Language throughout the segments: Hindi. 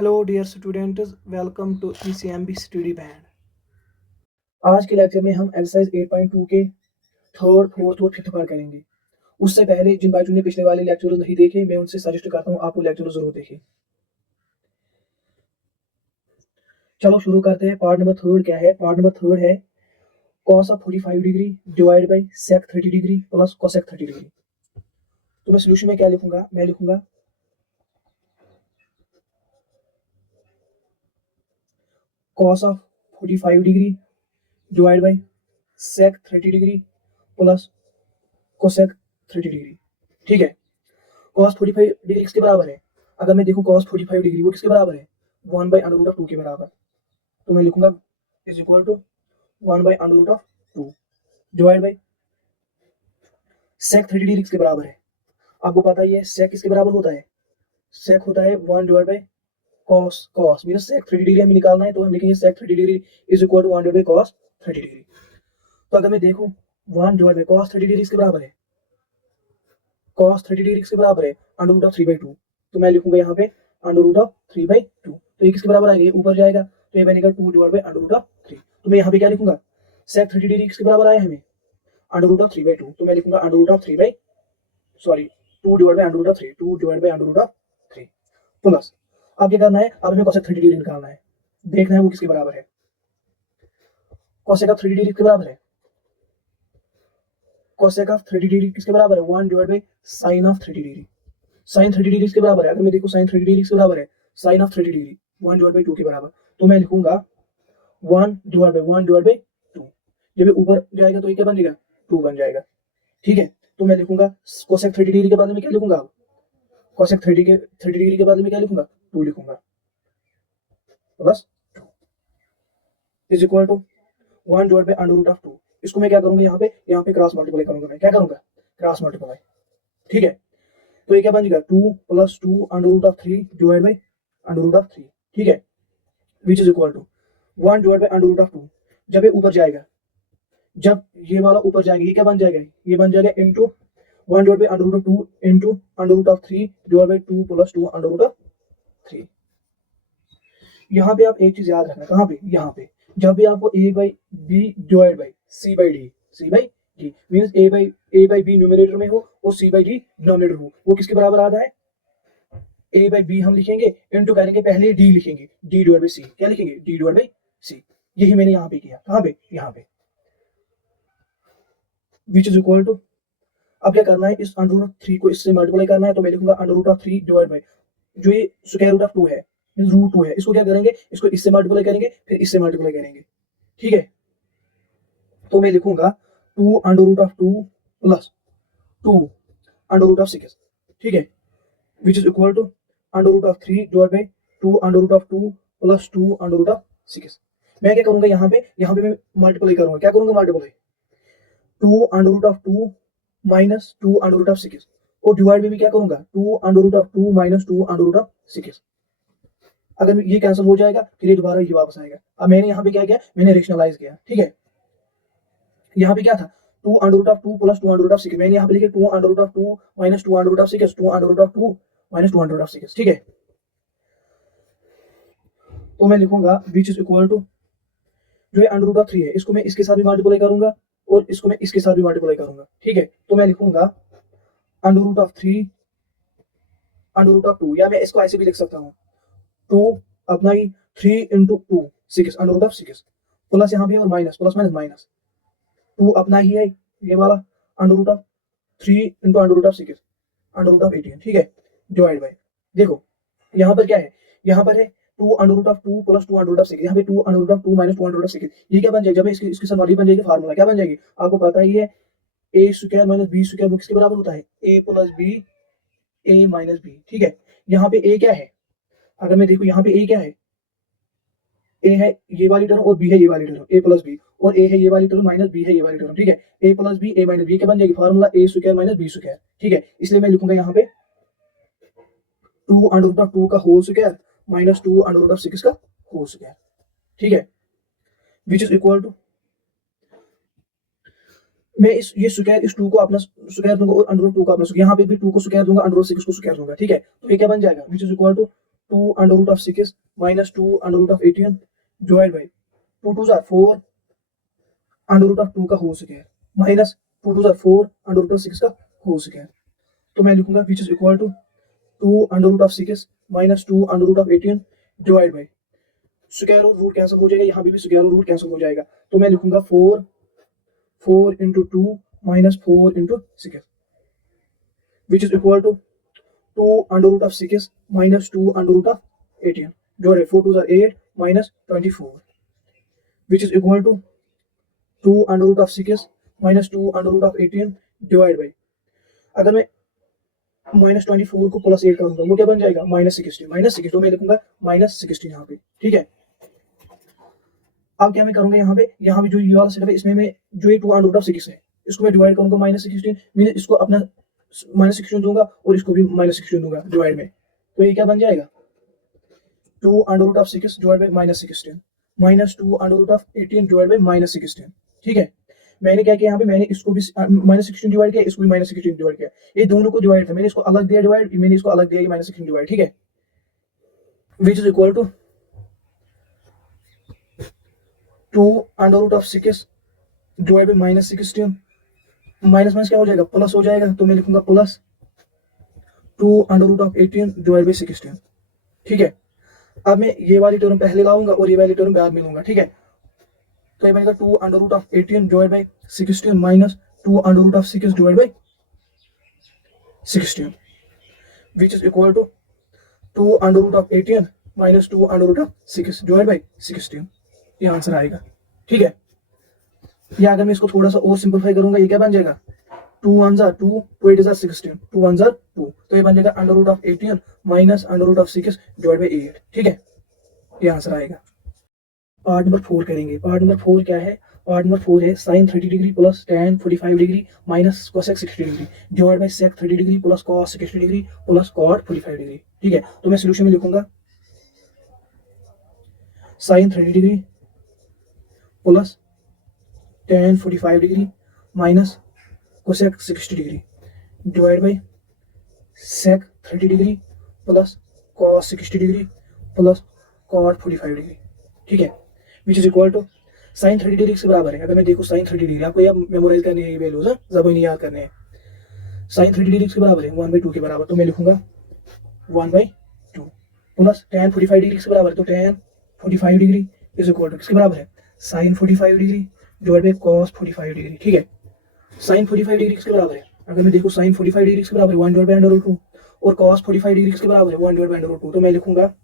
Hello dear students, welcome to ECMB study band. आज के लेक्चर में हम एक्सरसाइज 8.2 के थर्ड, फोर्थ और फिफ्थ पार्ट करेंगे। उससे पहले जिन बच्चों ने पिछले वाले लेक्चर नहीं देखे, मैं उनसे सजेस्ट करता हूँ आप वो लेक्चर जरूर देखें। चलो शुरू करते हैं। पार्ट नंबर थर्ड क्या है? पार्ट नंबर थर्ड है cos of 45 degree divide by sec 30 degree plus cosec 30 degree. तो मैं सोल्यूशन में क्या लिखूंगा? मैं लिखूंगा cos of 45 degree divide by sec 30 degree plus cosec 30 degree. ठीक है। cos 45 डिग्री किसके बराबर है? अगर मैं देखूं cos 45 डिग्री वो किसके बराबर है? 1 बाई अंडर रूट ऑफ 2 के बराबर। तो मैं लिखूंगा is equal to 1 by under root of 2 divide by sec 30 degree किसके बराबर है? आपको पता ही है sec किसके बराबर होता है? sec होता है 1 divide by cos means sec 30 degree हमें निकालना है, तो हम लिखेंगे sec 30 degree is equal to 1 divide by cos 30 degree. तो अगर मैं देखूं 1 डिवाइड बाई cos 30 डिग्री किसके बराबर है? cos 30 डिग्री किसके बराबर है? Under root of 3/2। तो मैं लिखूंगा यहाँ पे अंडर रूट ऑफ 3/2। तो ये किसके बराबर आएगा? ये ऊपर जाएगा तो ये बनेगा 2 divide by under root of 3। तो मैं यहाँ पे क्या लिखूंगा? sec 30 डिग्री किसके बराबर आया हमें? Under root of 3/2। तो मैं लिखूंगा under root of 2 divide by under root of 3, 2 divide by under root of 3 plus. अब क्या करना है? अब हमें cosec 30 डिग्री निकालना है। देखना है वो किसके बराबर है। cosec ऑफ 30 डिग्री किसके बराबर है? cosec ऑफ 30 डिग्री किसके बराबर है? 1 divide by sin of 30 degree. sin 30 degree किसके बराबर है? अगर मैं देखूं sin 30 डिग्री किसके बराबर है? sin of 30 degree 1 divide by 2 के बराबर। तो मैं लिखूंगा 1 डिवाइड बाई 2। जब ये ऊपर जाएगा तो ये क्या बन जाएगा? 2 बन जाएगा। ठीक है। तो मैं लिखूंगा cosec 30 डिग्री के बदले में क्या लिखूंगा? cosec 30 डिग्री के बदले में क्या लिखूंगा? 2 लिखूंगा plus is equal to 1 divide by under root of 2। इसको मैं क्या करूंगा? यहाँ पे क्रॉस मल्टीप्लाई करूंगा। मैं क्या करूंगा? Cross multiply. ठीक है। तो ये क्या बन जाएगा? 2 plus 2 under root of 3 divide by under root of 3। ठीक है। Which is equal to 1 divide by under root of 2। जब ये ऊपर जाएगा, जब ये वाला ऊपर जाएगा, ये क्या बन जाएगा? ये बन जाएगा into 1 divide by under root of 2 into under root of 3 divide by 2 plus 2 under root of 3। यहाँ पे आप एक चीज याद रखना। कहाँ पे? यहाँ पे जब भी आपको a by B divide by C by D means A by B numerator में हो और सी बाई डी डिनोमिनेटर हो, वो किसके बराबर आता है? ए बाई बी हम लिखेंगे, इनटू करेंगे पहले डी लिखेंगे, डी डिवाइड बाई सी। क्या लिखेंगे? डी डिवाइड बाई सी। यही मैंने यहाँ पे किया। कहाँ पे? यहाँ पे। विच इज इक्वल टू, अब क्या करना है? इस अंडर रूट ऑफ 3 को इससे मल्टीप्लाई करना है। तो मैं लिखूंगा under root of 3 divide by जो ये स्क्वायर रूट ऑफ 2 है, रूट 2 है, इसको क्या करेंगे? इसको इससे मल्टीप्लाई करेंगे, फिर इससे मल्टीप्लाई करेंगे। ठीक है। तो मैं लिखूंगा 2 under root of 2 plus 2 under root of 6। ठीक है। Which is equal to under root of 3 divide by 2 under root of 2 plus 2 under root of 6। मैं क्या करूंगा? यहाँ पे मैं मल्टीप्लाई करूंगा। क्या करूंगा? Multiply 2 under root of 2 minus 2 under root of 6 और डिवाइड में भी क्या करूंगा? 2 under root of 2 minus 2 under root of 6। अगर ये कैंसिल हो जाएगा फिर ये दोबारा ये वापस आएगा। अब मैंने यहाँ पे क्या किया? मैंने रेशनलाइज किया। ठीक है। यहाँ पे क्या था? 2 under root of 2 plus 2 under root of 6। मैंने यहाँ पे लिखे 2 under root of 2 minus 2 under root of 6, 2 under root of 2 minus 2 under root of 6। ठीक है। तो मैं लिखूंगा विच इज इक्वल टू जो है अंडर रूट ऑफ 3 है, इसको मैं इसके साथ भी मल्टीप्लाई करूंगा और इसको मैं इसके साथ भी मल्टीप्लाई करूंगा। ठीक है। तो मैं लिखूंगा under root of 3 under root of 2, या मैं इसको ऐसे भी लिख सकता हूँ 2 अपना ही 3 into 2 6 under root of 6 plus यहाँ भी और माइनस, प्लस माइनस माइनस 2 अपना ही है ये वाला under root of 3 into under root of 6 under root of 18। ठीक है। डिवाइड बाय, देखो यहाँ पर क्या है? यहाँ पर है 2 under root of 2 plus 2 under root of 6, यहाँ पे 2 under root of 2 minus 2 under root of 6। ये क्या बन जाएगा? जब इसकी इसके साथ वाली बन जाएगी फार्मूला क्या बन जाएगी? आपको पता ही है ए स्क्वायर माइनस बी स्क्वायर किसके बराबर होता है? ए प्लस बी ए माइनस बी। ठीक है। यहाँ पे ए क्या है? अगर मैं देखूं यहाँ पे ए क्या है? ए है ये वाली टर्म और बी है ये वाली टर्म, ए प्लस बी, और ए है ये वाली टर्म माइनस बी है ये वाली टर्म। ठीक है। ए प्लस बी ए माइनस बी क्या बन जाएगी? फार्मूला ए स्क्वायर माइनस बी स्क्वायर। ठीक है। इसलिए मैं लिखूंगा यहाँ पे 2 अंडर रूट ऑफ 2 का whole square minus 2 under root of 6 का होल स्क्वायर। ठीक है। विच इज इक्वल टू, मैं इस ये स्क्वायर इस 2 को अपना स्क्वायर दूंगा और अंडर रूट 2 को अपना, यहाँ पे भी 2 को स्क्वायर दूंगा, अंडर रूट 6 को स्क्वायर दूंगा। ठीक है। तो ये क्या बन जाएगा? Which is equal to 2 under root of 6 minus 2 under root of 18 divide by 2 2 जार 4 अंडर रूट ऑफ 2 का होल स्क्वायर माइनस 2 2 जार 4 अंडर रूट ऑफ 6 का होल स्क्वायर। तो मैं लिखूंगा which is equal to 2 under root of 6 minus 2 under root of 18 divide by square root cancel हो जाएगा, यहाँ पे भी स्क्वायर रूट कैंसिल हो जाएगा। तो मैं लिखूंगा 4 into 2 minus 4 into 6 which is equal to 2 under root of 6 minus 2 under root of 18 जो है 4 2 जार 8 minus 24 which is equal to 2 under root of 6 minus 2 under root of 18 divide by, अगर मैं माइनस 24 को प्लस 8 करूंगा वो क्या बन जाएगा -16 तो मैं लिखूंगा -16 यहाँ पे। ठीक है, अब क्या मैं करूंगा यहाँ पे जो ये वाला सेटअप है इसमें मैं जो ये 2 अंडर रूट ऑफ 6 है इसको मैं डिवाइड करूंगा -16 मीन इसको अपना -16 दूंगा और इसको भी -16 दूंगा डिवाइड में, तो ये क्या बन जाएगा 2 under root of 6 divide by -16 minus 2 under root of 18 divide by -16। ठीक है, मैंने क्या किया यहाँ पे मैंने इसको भी -16 डिवाइड किया, इसको भी -16 डिवाइड किया, ये दोनों को डिवाइड था मैंने इसको अलग दिया डिवाइड, मैंने इसको अलग दिया -16 डिवाइड। ठीक है, which is equal to 2 under root of 6 divide by -16 minus minus क्या हो जाएगा प्लस हो जाएगा, तो मैं लिखूंगा plus 2 under root of 18 divide by 16। ठीक है, अब मैं ये वाली टर्म पहले लाऊंगा और ये वाली टर्म बाद में लूंगा। ठीक है, तो ये बनेगा 2 under root of 18 divide by 16 minus 2 under root of 6 divide by 16 which is equal to 2 under root of 18 minus 2 under root of 6 divide by 16, ये आंसर आएगा। ठीक है, या अगर मैं इसको थोड़ा सा और सिंपलीफाई करूंगा ये क्या बन जाएगा 2 1 जार 2 2 8 जार 16 2 1 जार 2, तो ये बन जाएगा under root of 18 minus under root of 6 divide by 8। ठीक है, ये आंसर आएगा। पार्ट नंबर 4 करेंगे। पार्ट नंबर 4 क्या है, पार्ट नंबर 4 है sine 30 degree plus tan 45 degree minus cosec 60 degree divide by sec 30 degree plus cos 60 degree plus cot 45 degree. ठीक है, तो मैं सोल्यूशन में लिखूंगा sine 30 degree plus tan 45 degree minus cosec 60 degree divide by sec 30 degree plus cos 60 degree plus cot 45 degree. ठीक है, which is equal to sine 30 degree के बराबर है। अगर मैं देखूँ साइन 30 डिग्री आपको यह मेमोराइज करने है, वैल्यूज जबानी याद करने हैं। साइन 30 डिग्री के बराबर है 1/2 के बराबर, तो मैं लिखूंगा 1/2 प्लस tan 45 डिग्री के बराबर है, तो tan 45 degree is equal to किसके बराबर है sine 45 degree divide by cos 45 degree. ठीक है, साइन 45 डिग्री के बराबर है, अगर मैं देखूँ साइन 45 डिग्री के बराबर है 1 डिवाइड बाई अंडर रूट 2 और कॉस 45 डिग्री के बराबर है 1 डिवाइड बाई अंडर रूट 2, तो मैं लिखूंगा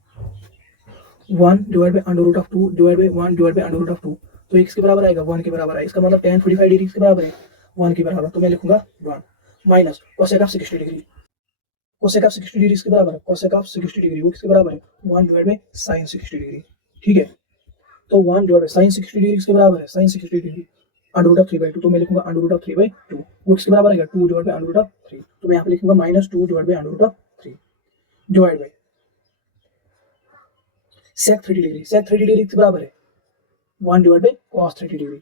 1 divide by under root of 2 divide by 1 divide by under root of 2, तो x के बराबर आएगा 1 के बराबर है, इसका मतलब tan 45 डिग्री के बराबर है 1 के बराबर, तो मैं लिखूंगा 1 minus cosec of 60 degree, cosec of 60 degree के बराबर है, कोसेक ऑफ 60 डिग्री वो किसके बराबर है 1 डिवाइड बाई साइन 60 डिग्री। ठीक है, तो 1 डिवाइड बाई साइन 60 डिग्री के बराबर है sine 60 degree under root of 3/2, तो मैं लिखूंगा अंडर रूट ऑफ 3/2 वो किसके बराबर आएगा 2 divide by under root of 3, तो मैं यहाँ पे लिखूंगा -2 divide by under root of 3 divide by sec 30 degree, sec 30 degree के बराबर है 1 डिवाइड बाई कॉस 30 डिग्री,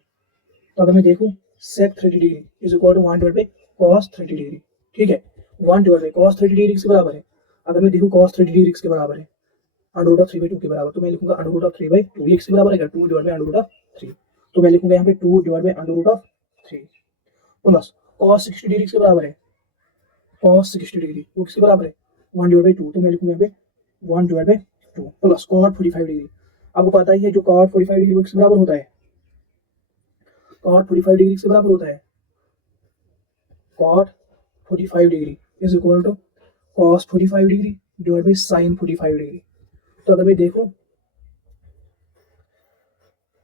तो अगर मैं देखूं sec 30 degree is equal to 1 divide by cos 30 degree. ठीक है, 1 डिवाइड बाई कॉस 30 डिग्री के बराबर है, अगर मैं देखूं कॉस 30 डिग्री के बराबर है अंडर रूट ऑफ 3/2 के बराबर, तो मैं लिखूंगा अंडर रूट ऑफ 3/2 ये किसके बराबर है 2 divide by under root of 3, तो मैं लिखूंगा यहाँ पे 2 divide by under root of 3 plus cos 60 degree के बराबर है कॉस 60 डिग्री वो किसके बराबर है 1 डिवाइड बाई 2, तो मैं लिखूंगा यहाँ पे 1 divide by 2 plus cot 45 degree, आपको पता ही है जो कॉट 45 डिग्री वो किसके बराबर होता है कॉट 45 डिग्री के बराबर होता है cot 45 degree is equal to cos 45 degree divide by sine 45 degree, तो अगर मैं देखूं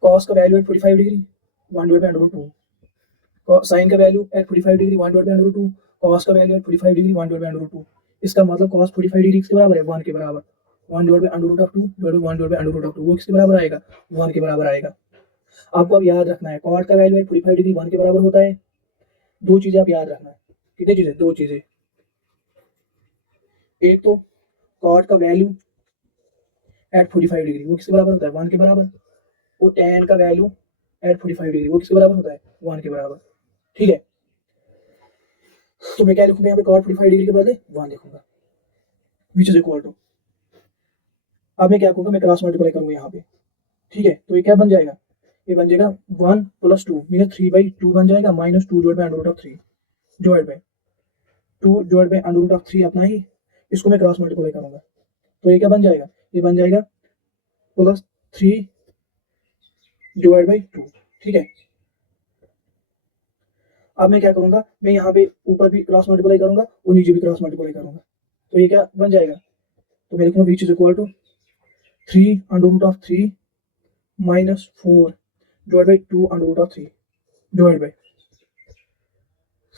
कॉस का value at 45 degree 1 divide by under root 2, sine का value at 45 degree 1 divide by under root 2, cos का value at 45 degree 1 divide by under root 2, इसका मतलब कॉस 45 डिग्री के बराबर है 1 के बराबर 1 divide by under root of 2 divide by 1 divide by under root of 2 वो किसके बराबर आएगा 1 के बराबर आएगा। आपको अब याद रखना है कॉट का वैल्यू एट 45 डिग्री 1 के बराबर होता है, दो चीजें आप याद रखना है, कितनी चीजें दो चीजें, एक तो कॉट का वैल्यू एट 45 डिग्री वो किसके बराबर होता है 1 के बराबर, और tan का वैल्यू एट 45 डिग्री वो किसके बराबर होता है 1 के बराबर। ठीक है, तो मैं क्या लिखूंगा यहाँ पे cot 45 डिग्री के बदले 1 लिखूंगा विच इज इक्वल टू अब मैं क्या करूंगा, मैं क्रॉस मल्टीप्लाई करूंगा यहाँ पे, ठीक है। तो ये क्या बन जाएगा, ये बन जाएगा 1 + 2 मीन 3/2 बन जाएगा, minus 2 divide by under root of 3 divide by 2 divide by under root of 3 अपना ही, इसको मैं क्रॉस मल्टीप्लाई करूंगा। तो ये क्या बन जाएगा, ये बन जाएगा +3 डिवाइड बाई 2, ठीक है। अब मैं क्या करूंगा, मैं यहाँ पे ऊपर भी क्रॉस मल्टीप्लाई करूंगा और नीचे भी क्रॉस मल्टीप्लाई करूंगा। तो ये क्या बन जाएगा, तो मैं लिखूंगा which is equal to 3 under root of 3 minus 4 divide by 2 under root of 3 divide by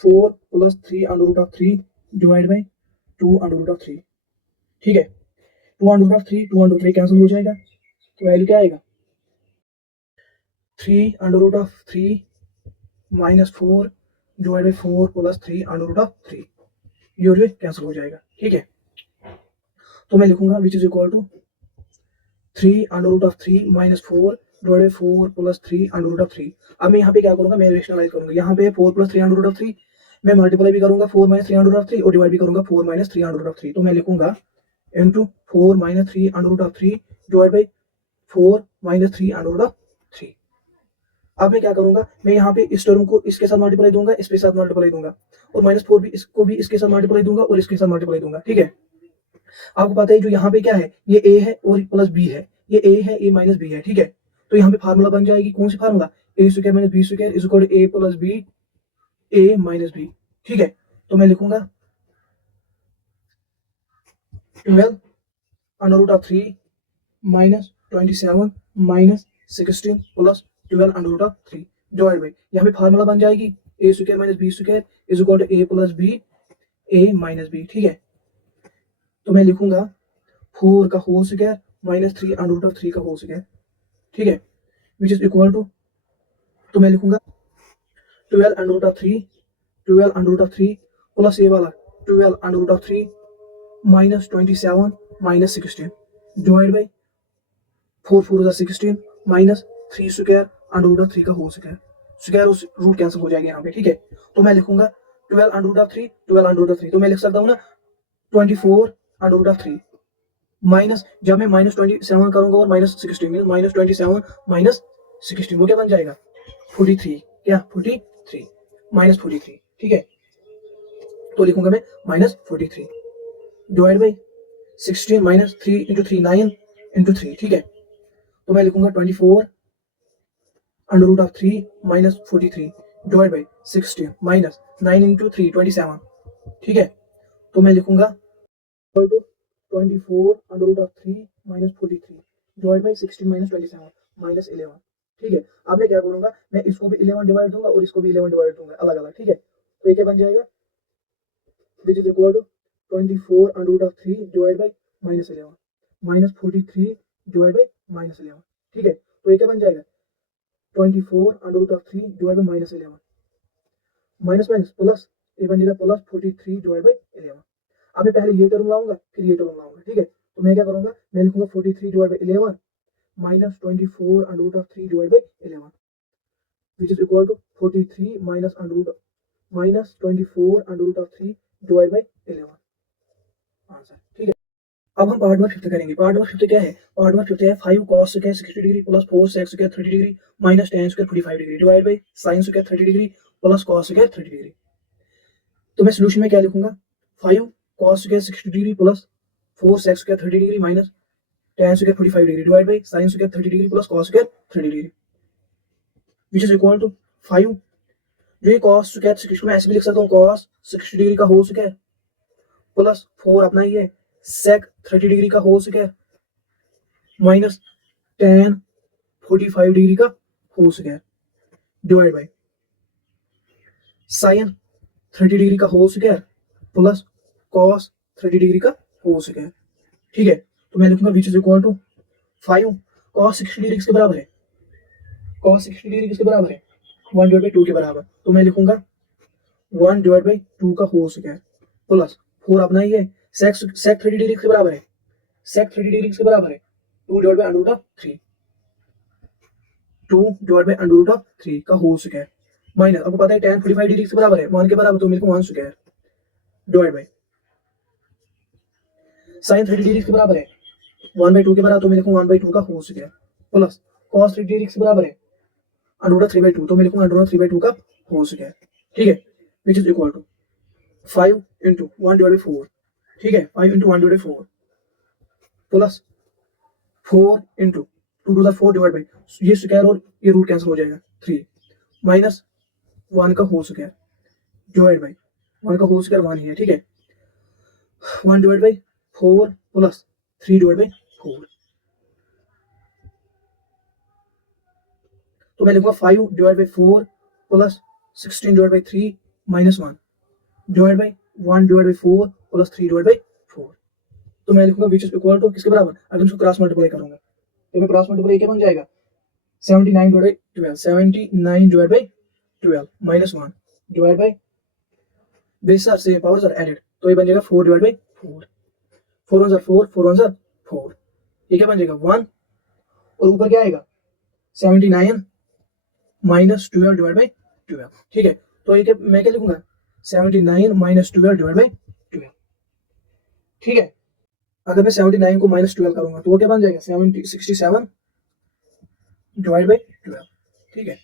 4 + 3 under root of 3 divide by 2 under root of 3, ठीक है। 2 under root of 3 2 under 3 cancel हो जाएगा, तो वैल्यू क्या आएगा, 3 under root of 3 minus 4 divide by 4 + 3 under root of 3, ये और ये कैंसिल हो जाएगा, ठीक है। तो मैं लिखूंगा which is equal to 3 under root of 3 minus 4 divide by 4 + 3 under root of 3। अब मैं यहाँ पे क्या करूंगा, मैं रेशनलाइज करूंगा, यहाँ पे 4 + 3 अंडर रूट ऑफ 3, मैं मल्टीप्लाई भी करूंगा 4 - 3 अंडर रूट ऑफ 3 और डिवाइड भी करूंगा 4 - 3 अंडर रूट ऑफ 3। तो मैं लिखूंगा into 4 - 3 under root of 3 divide by 4 - 3 under root of 3। अब मैं क्या करूंगा, मैं यहाँ पे इस टर्म को इसके साथ मल्टीप्लाई दूंगा, इसके साथ मल्टीप्लाई दूंगा, और -4 भी इसको भी इसके साथ मल्टीप्लाई दूंगा और इसके साथ मल्टीप्लाई दूंगा, ठीक है। आपको पता है जो यहाँ पे क्या है, ये a है और प्लस b है, ये a है, a माइनस b है, ठीक है। तो यहाँ पे फार्मूला बन जाएगी, कौन सी formula, a square minus b square is equal to a + b a minus b, ठीक है। तो मैं लिखूंगा 12 under root of 3 minus 27 minus 16 plus 12 under root of 3 divide by, यहाँ पे फार्मूला बन जाएगी a square minus b square is equal to a + b a minus b, ठीक है। तो मैं लिखूंगा 4 का whole square minus 3 under root of 3 का होल स्क्वायर, ठीक है, विच इज इक्वल टू, तो मैं लिखूंगा 12 under root of 3 12 under root of 3 plus ये वाला 12 under root of 3 minus 27 minus 16 divide by 4 4 16 minus 3 square under root of 3 का होल स्क्वायर, स्क्वायर उस रूट कैंसिल हो जाएगा यहाँ पे, ठीक है। तो मैं लिखूंगा 12 under root of 3 12 under root of 3, तो मैं लिख सकता हूँ ना 24 अंडर रूट ऑफ 3 माइनस, जब मैं -27 करूंगा और -16 में -27 माइनस 16 वो क्या बन जाएगा 43, क्या 43 -43, ठीक है। तो लिखूंगा मैं -43 डिवाइड बाई 16 माइनस 3 × 3 9 × 3, ठीक है। तो मैं लिखूंगा 24 under root of 3 minus 43 divide by 16 minus 9 × 3 27, ठीक है। तो मैं लिखूंगा 24 under root of 3 minus 43 divide by 16 minus 27 minus 11, ठीक है। अब मैं क्या करूंगा, मैं इसको भी 11 डिवाइड दूंगा और इसको भी 11 डिवाइड दूंगा अलग अलग, ठीक है। तो ये क्या बन जाएगा, which is equal to 24 under root of 3 divide by -11 minus 43 divide by -11, ठीक है। तो ये क्या बन जाएगा 24 under root of 3 divide by -11 minus minus plus, ये बन जाएगा प्लस 43 डिवाइड बाई 11। अब मैं पहले ये टर्म लाऊंगा फिर ये टर्म लाऊंगा, ठीक है। तो मैं क्या करूंगा, मैं लिखूंगा 43 divide by 11 minus 24 under root of 3 divide by 11 which is equal to 43 minus 24 under root of 3 divide by 11 answer, ठीक है। अब हम पार्ट 1/5 करेंगे। पार्ट 1/5 क्या है, पार्ट 1/5 है 5 cos square 60 degree plus 4 sec square 30 degree minus tan square 45 degree divide by sin square 30 degree plus cos square 30 degree. तो मैं सोल्यूशन में क्या लिखूंगा, 5 cos square 60 degree plus 4 sec square 30 degree minus tan square 45 degree divide by sin square 30 degree plus cos square 30 degree which is equal to 5, जो ये cos स्क्वायर 60 में ऐसे भी लिख सकता हूँ cos 60 डिग्री का होल स्क्वायर प्लस 4 अपना ही है sec 30 डिग्री का whole square minus tan 45 degree का whole square divide by sin 30 degree का whole square plus cos 30 degree का होल स्क्वायर, ठीक है। तो मैं लिखूंगा which is equal to 5 cos 60 degree किसके बराबर है, cos 60 डिग्री किसके बराबर है 1/2 के बराबर। तो मैं लिखूंगा 1/2 का होल स्क्वायर प्लस 4 अपना ही है sec 30 डिग्री किसके बराबर है, sec 30 डिग्री किसके बराबर है 2/√3 2/√3 का होल स्क्वायर माइनस, आपको पता है tan 45 डिग्री के बराबर है 1 के बराबर, तो मेरे को 1 square divide by sin 30 degree के बराबर है 1/2 के बराबर, तो मैं लिखूँ 1/2 का whole square plus cos 3 degree किसके बराबर है √3/2, तो मैं लिखूंगा √3/2 का होल स्क्वायर, ठीक है, which is equal to 5 into 1/4, ठीक है, 5 into 1/4 plus 4 into 2 to the 4 divide by, ये स्क्वायर और ये रूट कैंसिल हो जाएगा 3 माइनस 1 का होल स्क्वायर डिवाइड बाई 1 का होल स्क्वायर 1 ही है, ठीक है, 1 divide by 4 plus 3 divide by 4, तो मैं लिखूंगा 5 divide by 4 plus 16 divide by 3 minus 1 divide by 1 divide by 4 plus 3 divide by 4, तो मैं लिखूंगा विच इज इक्वल टू किसके बराबर, अगर इसको क्रॉस मल्टीप्लाई करूंगा तो मैं क्रॉस मल्टीप्लाई क्या बन जाएगा 79 divide by 12, 79 divide by 12 minus 1 divide by base are same powers are added, तो ये बन जाएगा 4 डिवाइड बाई 4, 4 1 4 4 1 4, ये क्या बन जाएगा 1 और ऊपर क्या आएगा 79 माइनस 12 डिवाइड बाई 12, ठीक है, तो ये मैं क्या लिखूंगा 79 माइनस 12 डिवाइड बाई 12, ठीक है, अगर मैं 79 को माइनस 12 करूंगा तो वो क्या बन जाएगा 67 डिवाइड बाई 12, ठीक है।